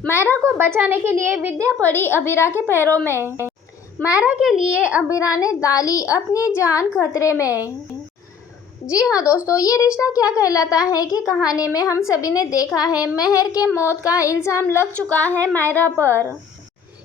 मायरा को बचाने के लिए विद्या पड़ी अबीरा के पैरों में। मायरा के लिए अबीरा ने डाली अपनी जान खतरे में। जी हाँ दोस्तों, ये रिश्ता क्या कहलाता है कि कहानी में हम सभी ने देखा है मेहर के मौत का इल्ज़ाम लग चुका है मायरा पर।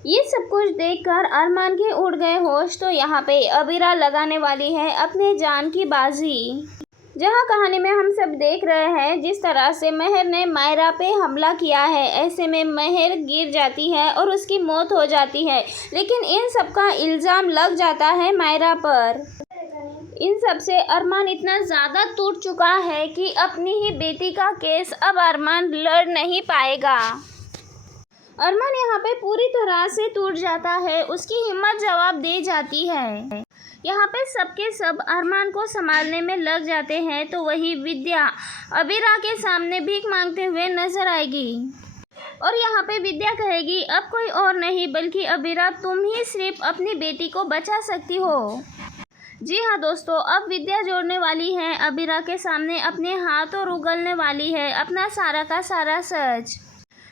ये सब कुछ देखकर अरमान के उड़ गए होश, तो यहाँ पे अबीरा लगाने वाली है अपने जान की बाजी। जहाँ कहानी में हम सब देख रहे हैं जिस तरह से मेहर ने मायरा पे हमला किया है, ऐसे में मेहर गिर जाती है और उसकी मौत हो जाती है, लेकिन इन सब का इल्ज़ाम लग जाता है मायरा पर। इन सब से अरमान इतना ज़्यादा टूट चुका है कि अपनी ही बेटी का केस अब अरमान लड़ नहीं पाएगा। अरमान यहाँ पे पूरी तरह से टूट जाता है, उसकी हिम्मत जवाब दे जाती है। यहाँ पे सबके सब अरमान को संभालने में लग जाते हैं, तो वही विद्या अबीरा के सामने भीख मांगते हुए नजर आएगी और यहाँ पे विद्या कहेगी अब कोई और नहीं बल्कि अबीरा, तुम ही सिर्फ अपनी बेटी को बचा सकती हो। जी हाँ दोस्तों, अब विद्या जोड़ने वाली है अबीरा के सामने अपने हाथ और उगलने वाली है अपना सारा का सारा सच।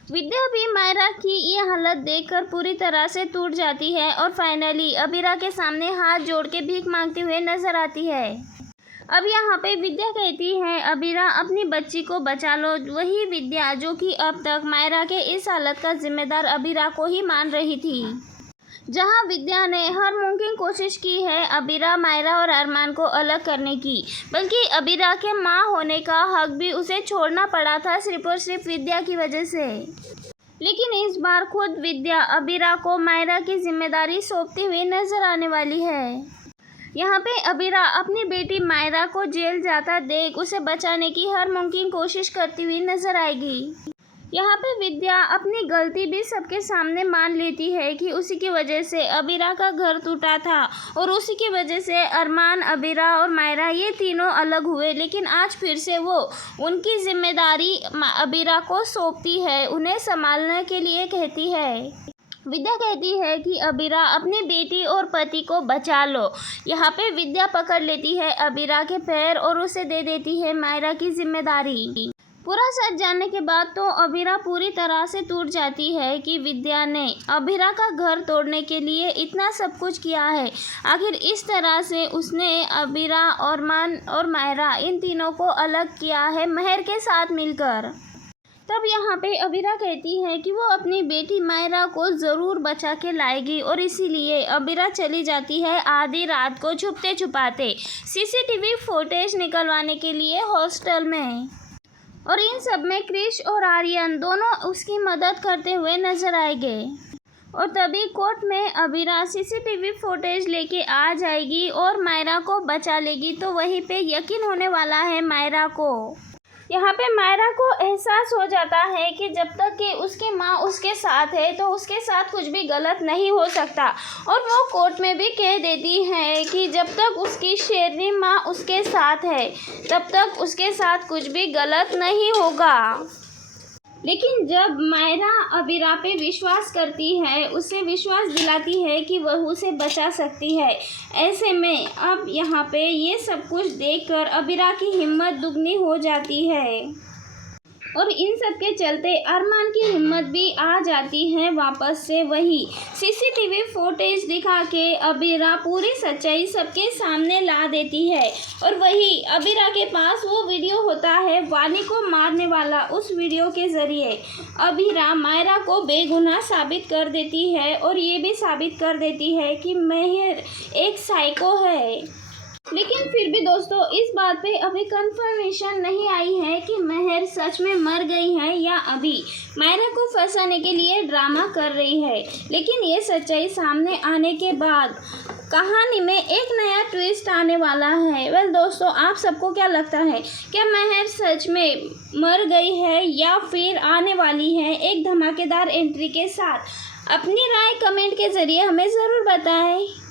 विद्या भी मायरा की ये हालत देखकर पूरी तरह से टूट जाती है और फाइनली अबीरा के सामने हाथ जोड़ के भीख मांगते हुए नजर आती है। अब यहाँ पे विद्या कहती है अबीरा अपनी बच्ची को बचा लो। वही विद्या जो कि अब तक मायरा के इस हालत का जिम्मेदार अबीरा को ही मान रही थी। जहाँ विद्या ने हर मुमकिन कोशिश की है अबीरा, मायरा और अरमान को अलग करने की, बल्कि अबीरा के माँ होने का हक भी उसे छोड़ना पड़ा था सिर्फ और सिर्फ विद्या की वजह से। लेकिन इस बार खुद विद्या अबीरा को मायरा की जिम्मेदारी सौंपती हुई नजर आने वाली है। यहाँ पे अबीरा अपनी बेटी मायरा को जेल जाता देख उसे बचाने की हर मुमकिन कोशिश करती हुई नजर आएगी। यहाँ पे विद्या अपनी गलती भी सबके सामने मान लेती है कि उसी की वजह से अबीरा का घर टूटा था और उसी की वजह से अरमान, अबीरा और मायरा ये तीनों अलग हुए। लेकिन आज फिर से वो उनकी जिम्मेदारी अबीरा को सौंपती है, उन्हें संभालने के लिए कहती है। विद्या कहती है कि अबीरा अपनी बेटी और पति को बचा लो। यहाँ पे विद्या पकड़ लेती है अबीरा के पैर और उसे दे देती है मायरा की जिम्मेदारी। पूरा सच जानने के बाद तो अबीरा पूरी तरह से टूट जाती है कि विद्या ने अबीरा का घर तोड़ने के लिए इतना सब कुछ किया है। आखिर इस तरह से उसने अबीरा, अरमान और मायरा इन तीनों को अलग किया है मेहर के साथ मिलकर। तब यहाँ पे अबीरा कहती है कि वो अपनी बेटी मायरा को ज़रूर बचा के लाएगी और इसीलिए अबीरा चली जाती है आधी रात को छुपते छुपाते सीसीटीवी फुटेज निकलवाने के लिए हॉस्टल में। और इन सब में क्रिश और आर्यन दोनों उसकी मदद करते हुए नजर आएंगे। और तभी कोर्ट में अबीरा सीसीटीवी फुटेज लेके आ जाएगी और मायरा को बचा लेगी, तो वहीं पे यकीन होने वाला है मायरा को। यहाँ पे मायरा को एहसास हो जाता है कि जब तक कि उसकी माँ उसके साथ है तो उसके साथ कुछ भी गलत नहीं हो सकता। और वो कोर्ट में भी कह देती है कि जब तक उसकी शेरनी माँ उसके साथ है तब तक उसके साथ कुछ भी गलत नहीं होगा। लेकिन जब मायरा अबीरा पे विश्वास करती है, उसे विश्वास दिलाती है कि वह उसे बचा सकती है, ऐसे में अब यहाँ पे ये सब कुछ देखकर अबीरा की हिम्मत दुगनी हो जाती है। और इन सब के चलते अरमान की हिम्मत भी आ जाती है वापस से। वही सीसीटीवी फुटेज दिखा के अबीरा पूरी सच्चाई सबके सामने ला देती है। और वही अबीरा के पास वो वीडियो होता है वानी को मारने वाला। उस वीडियो के ज़रिए अबीरा मायरा को बेगुनाह साबित कर देती है और ये भी साबित कर देती है कि मेहर एक साइको है। लेकिन फिर भी दोस्तों इस बात पे अभी कंफर्मेशन नहीं आई है कि मेहर सच में मर गई है या अभी मायरा को फंसाने के लिए ड्रामा कर रही है। लेकिन ये सच्चाई सामने आने के बाद कहानी में एक नया ट्विस्ट आने वाला है। वेल दोस्तों, आप सबको क्या लगता है, क्या मेहर सच में मर गई है या फिर आने वाली है एक धमाकेदार एंट्री के साथ? अपनी राय कमेंट के ज़रिए हमें ज़रूर बताएं।